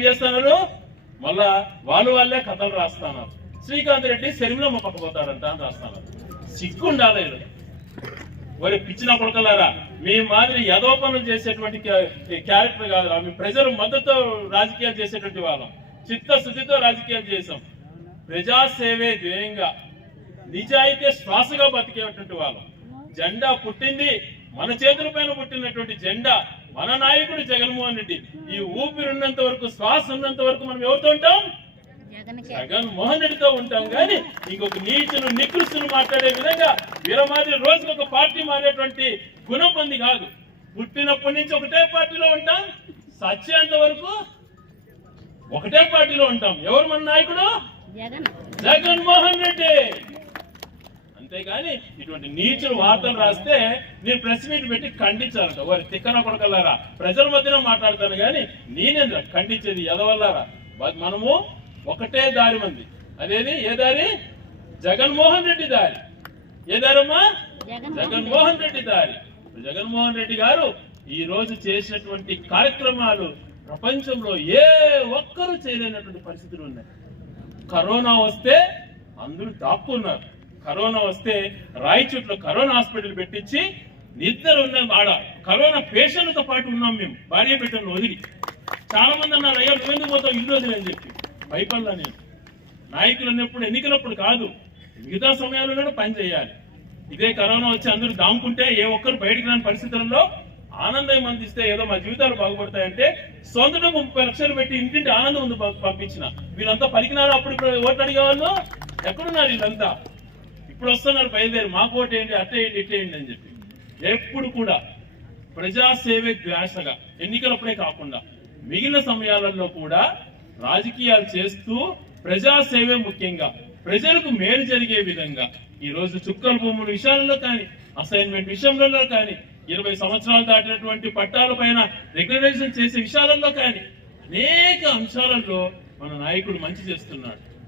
ఏం చేస్తున్నారు? మళ్ళా వాళ్ళు వాళ్ళే కథలు రాస్తున్నారు. శ్రీకాంత్ రెడ్డి శరీరంలో మొప్పకపోతాడంట అని రాస్తున్నారు. సిగ్గు ఉండాలి మరి పిచ్చిన కొడుకలారా మీ మాదిరి యదో పనులు చేసేటువంటి క్యారెక్టర్ కాదురా. మీ ప్రజలు మద్దతు రాజకీయాలు చేసేటువంటి వాళ్ళం. చిత్తశుద్ధితో రాజకీయాలు చేసాం. ప్రజాసేవే ధ్యేయంగా నిజాయితీ శ్వాసగా బతికేటువంటి వాళ్ళం. జెండా పుట్టింది మన చేతుల పైన పుట్టినటువంటి జెండా. మన నాయకుడు జగన్మోహన్ రెడ్డి. ఈ ఊపిరి ఉన్నంత వరకు శ్వాస ఉన్నంత వరకు మనం ఎవరితో ఉంటాం? జగన్కి. జగన్ మోహన్ రెడ్డితో ఉంటాం. కానీ ఇంకొక నీచును నికృష్టును మాట్లాడే విధంగా వీరమాదిరి రోజుకు ఒక పార్టీ మారేటువంటి గుణం పొంది కాదు. పుట్టినప్పటి నుంచి ఒకటే పార్టీలో ఉంటాం. సత్యేంత వరకు ఒకటే పార్టీలో ఉంటాం. ఎవరు మన నాయకుడు? జగన్. జగన్మోహన్ రెడ్డి. అంతేగాని ఇటువంటి నీచులు వార్తలు రాస్తే నేను ప్రెస్ మీట్ పెట్టి ఖండించాలంట. వారి తిక్కన కొడకల్లారా? ప్రజల మధ్యన మాట్లాడతాను కానీ నేనేంద్ర? ఖండించేది ఎదవల్లారా? మనము ఒకటే దారి మంది. అదేది? ఏ దారి? జగన్మోహన్ రెడ్డి దారి. ఏ దారమ్మా? జగన్ జగన్మోహన్ రెడ్డి. దారి. జగన్మోహన్ రెడ్డి గారు ఈ రోజు చేసినటువంటి కార్యక్రమాలు ప్రపంచంలో ఏ ఒక్కరూ చేయలేనటువంటి పరిస్థితులు ఉన్నాయి. కరోనా వస్తే అందరూ దాక్కున్నారు. కరోనా వస్తే రాయచోట్లో కరోనా హాస్పిటల్ పెట్టించి నిద్ర ఉన్నాం ఆడ కరోనా పేషెంట్తో పాటు ఉన్నాం మేము. భార్య బిడ్డలను వదిలి. చాలా మంది అన్నారు అయ్యా నువ్వెందుకు పోతావు? ఇల్లు వదిలి అని చెప్పి. భయపడలా నేను. నాయకులు అన్నప్పుడు ఎన్నికలప్పుడు కాదు. మిగతా సమయాల్లో పని చేయాలి. ఇదే కరోనా వచ్చి అందరూ దాముకుంటే ఏ ఒక్కరు బయటికి రాని పరిస్థితుల్లో ఆనందం అందిస్తే ఏదో మా జీవితాలు బాగుపడతాయంటే సొంత ముప్పై లక్షలు పెట్టి ఇంటింటి ఆనందం ఉంది పంపించిన. వీళ్ళంతా పలికినారు? అప్పుడు ఇప్పుడు ఓట్లు అడిగేవాళ్ళు? ఎక్కడున్నారు వీళ్ళంతా? ఇప్పుడు వస్తున్నారు బయలుదేరి మాకు ఏంటి అట్టేయండి ఇట్టేయండి అని చెప్పి. ఎప్పుడు కూడా ప్రజాసేవే ద్వేషగా ఎన్నికలప్పుడే కాకుండా మిగిలిన సమయాలలో కూడా రాజకీయాలు చేస్తూ ప్రజాసేవే ముఖ్యంగా ప్రజలకు మేలు జరిగే విధంగా ఈ రోజు చుక్కల భూముల విషయాలలో కానీ అసైన్మెంట్ విషయంలో కానీ ఇరవై సంవత్సరాలు దాటినటువంటి పట్టాల పైన రెగ్యులరైజేషన్ చేసే విషయాలలో కానీ అనేక అంశాలలో మన నాయకుడు మంచి చేస్తున్నాడు.